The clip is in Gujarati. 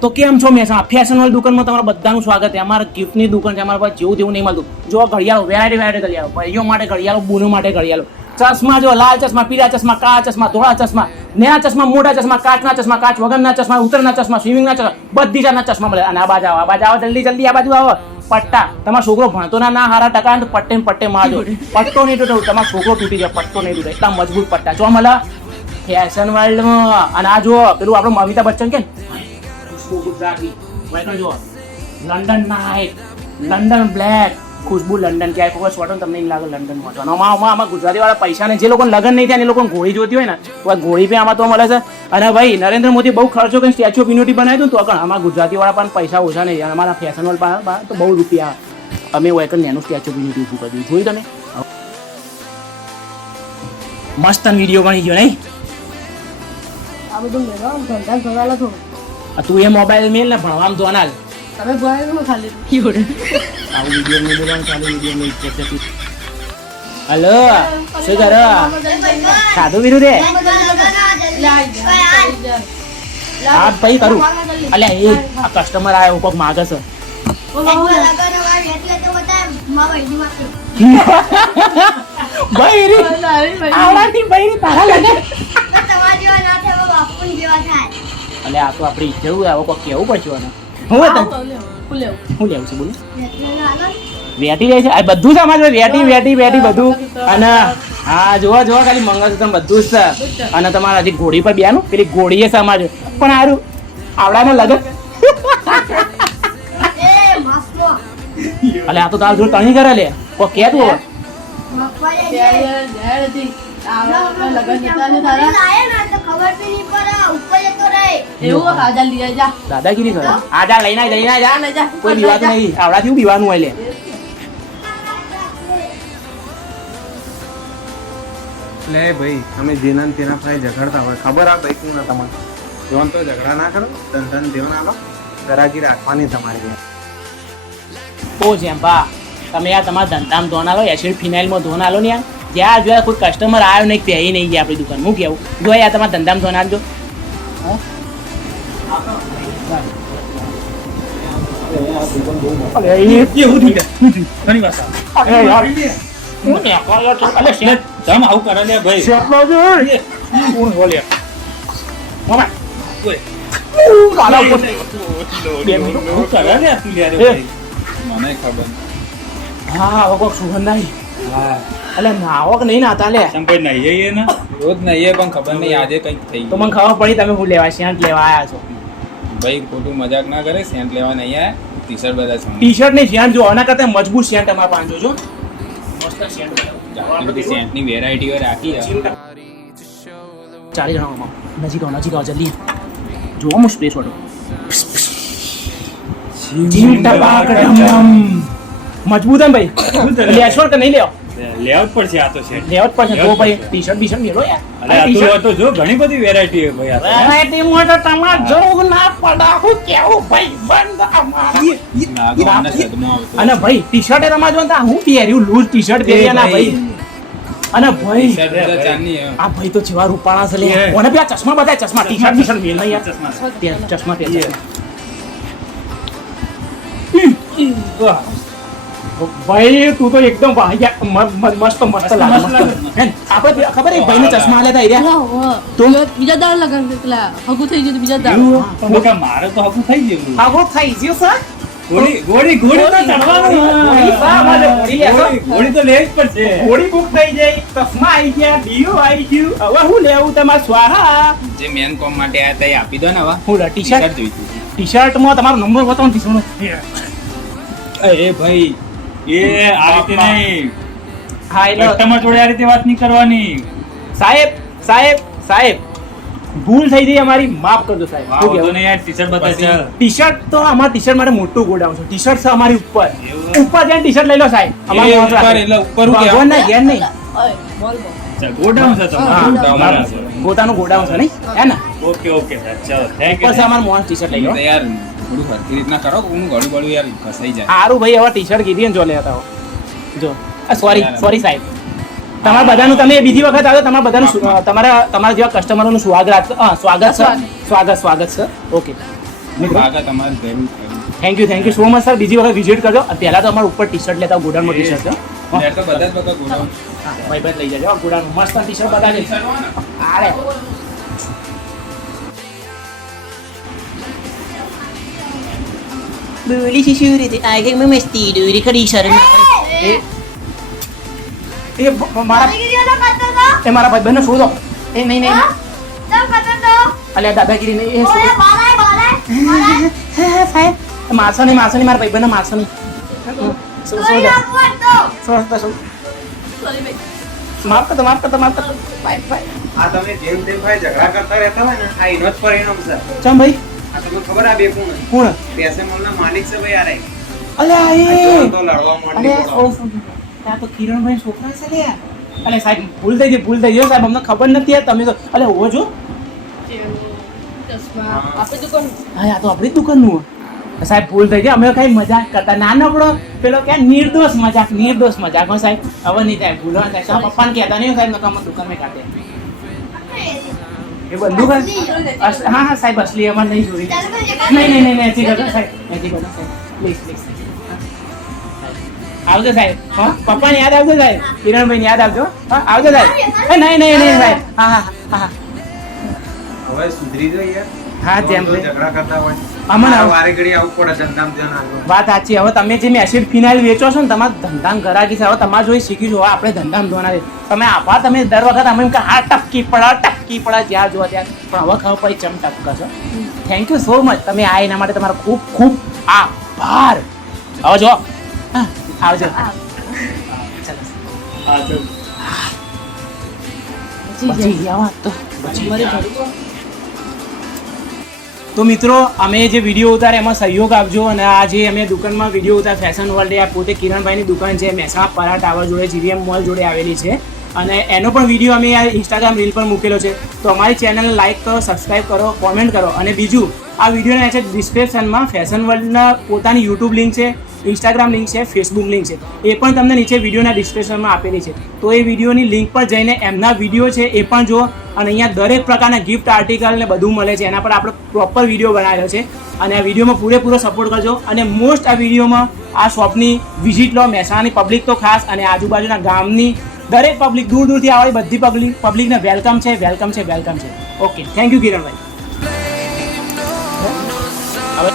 તો કેમ છો મહેસાણા ફેશન વાળી દુકાનમાં તમારા બધાનું સ્વાગત છે. અમારા ગિફ્ટની દુકાન છે. અમારા પાસે જેવું તેવું નહીં મળતું. જો ઘડિયાળો વેરાયટી ઘડિયાળો, ભાઈઓ માટે ઘડિયાળો, બૂનો માટે ઘડિયાળો, ચશ્મા જો લાલ ચશ્મા, પીળા ચશ્મા, કાળા ચશ્મા, ધોળા ચશ્મા, નેના ચશ્મા, મોટા ચશ્મા, કાચના ચશ્મા, કાચ વગરના ચશ્મા, ઉતરના ચશ્મા, સ્વિમિંગના ચશ્મા, બધી જાતના ચશ્મા મળે. અને આ બાજુ આવો જલ્દી આ બાજુ આવો. પટ્ટા, તમારો છોકરો ભણતો ના હારા ટકા તો પટ્ટે મારજો. પટ્ટો નહીં તૂટે, તમારો છોકરો તૂટી જાય, પટ્ટો નહીં તૂટે. એટલા મજબૂત પટ્ટા જો મળે ફેશન વર્લ્ડમાં. અને આ જુઓ પેલું આપણું અમિતાભ બચ્ચન કે ગુજરાતી જો લંડન નાઇટ, લંડન બ્લેક, ખુશ્બુ લંડન ક્યાંય કોઈ સ્વટો તમને નહીં લાગે લંડન મોટો. આમાં ગુજરાતી વાળા પૈસા ને જે લોકોને લગ્ન નહીં થાય એ લોકોને ઘોડી જોતી હોય ને તો ઘોડી પણ આમાં તો મળે છે. અને ભાઈ નરેન્દ્ર મોદી બહુ ખર્ચો કરીને સ્ટેચ્યુ ઓફ યુનિટી બનાવી દઉં તો આગળ આમાં ગુજરાતી વાળા પણ પૈસા ઓછા નહીં. અમારા ફેશન વાળા તો બહુ રૂપિયા અમે હોય એનું સ્ટેચ્યુ ઓફ યુનિટી ઊભું કરી દીધું. જોયું તમે મસ્ત વિડીયો બની ગયો નહીં? આ બધું મેળવવાનું ધંધા સવાલ હતો. તું એ મોબાઈલ મેલ ને ભણવામાં તો અનાલ તમે ભણેલું ખાલી આવું વિડીયો નહીં બોલવાનું, ચાલુ વિડીયો નહીં ઇજ્જત હતી. હલો શું કરો? સાધુ વિરુ રે હા ભાઈ કરું. અલ્યા એ આ કસ્ટમર આવ્યો કોક માગે છે. બૈરી આવડાની બૈરી તારા લગે. અલે આ તો આપણી જરૂર આવો કોક કેવું પડશે. હું લેવું છે બોલું વેટી જાય છે આ બધું છે અમારે વેટી બધું. અને હા જોવા ખાલી મંગળસૂત્ર બધું જ છે. અને તમારા હજી ઘોડી પર બેનું પેલી ઘોડી છે અમારે પણ સારું આવડાને લગન. અલે આ તો તાર જોડે તણી કરે લે કોક કે તું દાદાગીરી કરે. આજા લઈને જા કોઈ બીવાતું નહીં. આવડાથી બીવાનું હોય લે. લે ભાઈ તમે જેના ને તેના પાસે ઝઘડતા હોય ખબર આ ભાઈ શું ના તમારે જોન તો ઝઘડા ના કરો, ધંધાને ધ્યાન આલો, ગરાગી રાખવાની તમારી. ઓ જેમ્પા તમે યાર તમારા ધંધામાં ધોન આલો, એસિડ ફિનાઇલમાં ધોન આલો ને યાર. જ્યાં જોયા કોઈ કસ્ટમર આવ્યો નહીં પહેરી નહીં ગયા આપણી દુકાન. હું કેવું જો યાર તમારા ધંધામાં ધોન આપજો. હા કોક સુગંધ નહીં. અલે નાવો કે નહીં નાતા લે સંભાઈ નહીએ ને રોજ નહીએ પણ ખબર નહીં આજે કંઈક થઈ તો મને ખબર પડી તમે હું લેવા સેન્ટ લેવા આવ્યા છો. ભાઈ ખોટું મજાક ના કરે, સેન્ટ લેવા નહીં આયા, ટી શર્ટ બધા છે. ટી શર્ટ નહીં સેન્ટ જો આના કરતા મજબૂત સેન્ટ અમારા પાંચ જોજો. મસ્ત સેન્ટ આટલી બધી સેન્ટની વેરાયટીઓ રાખી છે. 40 જણામાં નજીક આવો જલ્દી જો હું સ્પેસ વાળો મજબૂત હે ભાઈ. લેશો કે નહીં લેવો? લેવા જ પડશે આ તો સેન્ટ. લેવા જ પડશે. તો ભાઈ ટી શર્ટ બી શર્ટ મેળો યાર. અરે આ તો જો ઘણી બધી વેરાયટી છે ભાઈ. આ વેરાયટી મોટો તમાર જોવું ના પડાવું કેવું ભાઈ બંધ અમારી. નાગવાના સદમાં આવતો. અને ભાઈ ટી શર્ટ એ તમારે જોતા હું પહેર્યું લૂઝ ટી શર્ટ પહેર્યા ના ભાઈ. અને ભાઈ આ ભાઈ તો જેવા રૂપાણા છે લે. કોને પેલા ચશ્મા બતાય ચશ્મા ટી શર્ટ મેલ નહીં યાર. ચશ્મા ભાઈ તું તો એકદમ મસ્ત લાગે. આપણે ખબર એ ભાઈને ચશ્મા આલ્યા હતા તો બીજા દાળ લગન પેલા હગું થઈ ગયું બીજા દાળ. મારે તો હકું થઈ ગયું. આગો થઈ ગયો સર. ગોળી તો ચડવાનું. ગોળી તો લેવી જ પડશે. ઘોડી બુક થઈ જાય, ચશ્મા આવી ગયા, ડીઓ આવી ગયું. હવે હું લેવું તમારે સ્વાહા. જે મેન કોમ માટે આયા હતા એ આપી દો ને હવે. હું ટી શર્ટ જોઈતું. ટી શર્ટમાં તમારો નંબર બતાવો ટી શર્ટ. એ ભાઈ એ આ રીતે નહીં. હા એટલે કસ્ટમર જોડે આ રીતે વાત નહીં કરવાની. સાહેબ ભૂલ થઈ ગઈ અમારી, માફ કરજો સાહેબ. વાહ તો ને યાર ટી-શર્ટ બતાવી છે. ટી-શર્ટ તો અમારા ટી-શર્ટ માટે મોટું ગોડાઉન છે. ટી-શર્ટ છે અમારી ઉપર જઈને ટી-શર્ટ લઈ લો સાહેબ. અમારા ઉપર એટલે ઉપર હું ભગવાન ના ઘેર નહીં. ગોડાઉન છે તમારું. પોતાનું ગોડાઉન છે નહીં હે ને? ઓકે સર ચાલો થેન્ક ઉપર છે અમારું મોહન ટી-શર્ટ લઈ લો યાર. થોડું હરખી રીતના કરો, હું ગળું ગળું યાર ફસાઈ જાય. સારું ભાઈ હવે ટી-શર્ટ કીધી ને જો લેતા હો જો. સોરી સાહેબ. તમારા બધાનું તમે બીજી વખત આવ્યો તમારા બધાનું તમારા જેવા કસ્ટમરોનું સ્વાગત છે. ઓકે મિત્રો આગળ તમારે જરૂર thank you so much sir. બીજી વખત વિઝિટ કરજો. પહેલા તો અમારા ઉપર ટી શર્ટ લેતા ગોડાઉનમાં ટી શર્ટ છે તો બધા જ બધા ગોળાઓ ભાઈ ભાઈ લઈ જજો ગોડાઉન મસ્ત ટી શર્ટ બધા લઈ આરે બોલી શિશુરી આગે મેં મસ્તી દોરી ખડી શરમ એ મારા એ મારા ભાઈ બહેનને છોડ દો. એ નહીં અલ્યા દાદાગીરી નહીં એ સાહેબ મારશો નહીં મારા ભાઈ બહેનને મારશો નહીં. માફ કરતો બાય બાય. આ તમે જેમ તેમ ભાઈ ઝઘડા કરતા રહેતા હોય ને આ એનો જ પરિણામ છે. ચમ ભાઈ આ તમને ખબર આ બે કોણ કોણ પેસેમોલના માલિક છે ભાઈ યાર અલ્યા એ તો લડવા માંડી અલ્યા પડો. ત્યાં તો કિરણભાઈ છોકરા છે લે. અલ્યા સાહેબ ભૂલ થઈ ગઈ સાહેબ અમને ખબર નથી યાર તમે તો અલ્યા ઓવો છો આપણી દુકાન હા આ તો આપણી જ દુકાનનું હો. સાહેબ ભૂલ થઈ ગઈ અમે કઈ મજાક કરતા નાનકડો પેલો કે નિર્દોષ મજાક હો સાહેબ હવે નહીં થાય ભૂલો થાય તો પપ્પાને કહેતા નહીં સાહેબ નકામ દુકાનમાં કાઢે એ બંદૂક હા સાહેબ અસલી અમારે નહીં જોઈ નહીં એથી કરતો સાહેબ પ્લીઝ આવજો સાહેબ હા પપ્પાને યાદ આવજો સાહેબ કિરણભાઈને યાદ આવજો હા આવજો સાહેબ નહીં સાહેબ હા હવે સુધરી જો યાર હા જેમ તો ઝઘડા કરતા હોય અમને વારે ઘડી આવું પડે ધંધામ ધ્યાન આપવું. વાત સાચી. હવે તમે જે એસિડ ફિનાઇલ વેચો છો ને તમારા ધંધામાં ગરાકી છે હવે તમારે જોઈ શીખી જો આપણે ધંધામાં ધોના છે તમે આભાર તમે દર વખત અમે એમ કે હા ટપકી પડે જ્યાં જોવા ત્યાં પણ હવે ખબર પડી ચમ ટપકા છો. થેન્ક યુ સો મચ તમે આ એના માટે તમારો ખૂબ ખૂબ આભાર. હવે જો હા આવજો બચી ગયા તો તો મિત્રો અમે જે વિડીયો ઉતારે એમાં સહયોગ આપજો અને આ જે અમે દુકાનમાં વિડીયો ઉતાર ફેશન વર્લ્ડ આ પોતે કિરણભાઈની દુકાન છે મહેસાણા પરા ટાવર જોડે જીવીએમ મોલ જોડે આવેલી છે અને એનો પણ વિડીયો અમે આ ઇન્સ્ટાગ્રામ રીલ પર મૂકેલો છે. તો અમારી ચેનલને લાઇક કરો, સબસ્ક્રાઈબ કરો, કોમેન્ટ કરો અને બીજું આ વિડીયોના નીચે ડિસ્ક્રિપ્શનમાં ફેશન વર્લ્ડના પોતાની યુટ્યુબ લિંક છે, ઇન્સ્ટાગ્રામ લિંક છે, ફેસબુક લિંક છે એ પણ તમને નીચે વિડીયોના ડિસ્ક્રિપ્શનમાં આપેલી છે. તો એ વિડીયોની લિંક પર જઈને એમના વિડીયો છે એ પણ જુઓ અને અહીંયા દરેક પ્રકારના ગિફ્ટ આર્ટિકલ ને બધું મળે છે. એના પર આપણે પ્રોપર વિડીયો બનાવેલો છે અને આ વિડીયોમાં પૂરેપૂરો સપોર્ટ કરજો અને મોસ્ટ આ વિડીયોમાં આ શોપની વિઝિટ લો. મહેસાણાની પબ્લિક તો ખાસ અને આજુબાજુના ગામની દરેક પબ્લિક દૂર દૂરથી આવેલી બધી પબ્લિકને વેલકમ છે. ઓકે થેન્ક યુ કિરણભાઈ. હવે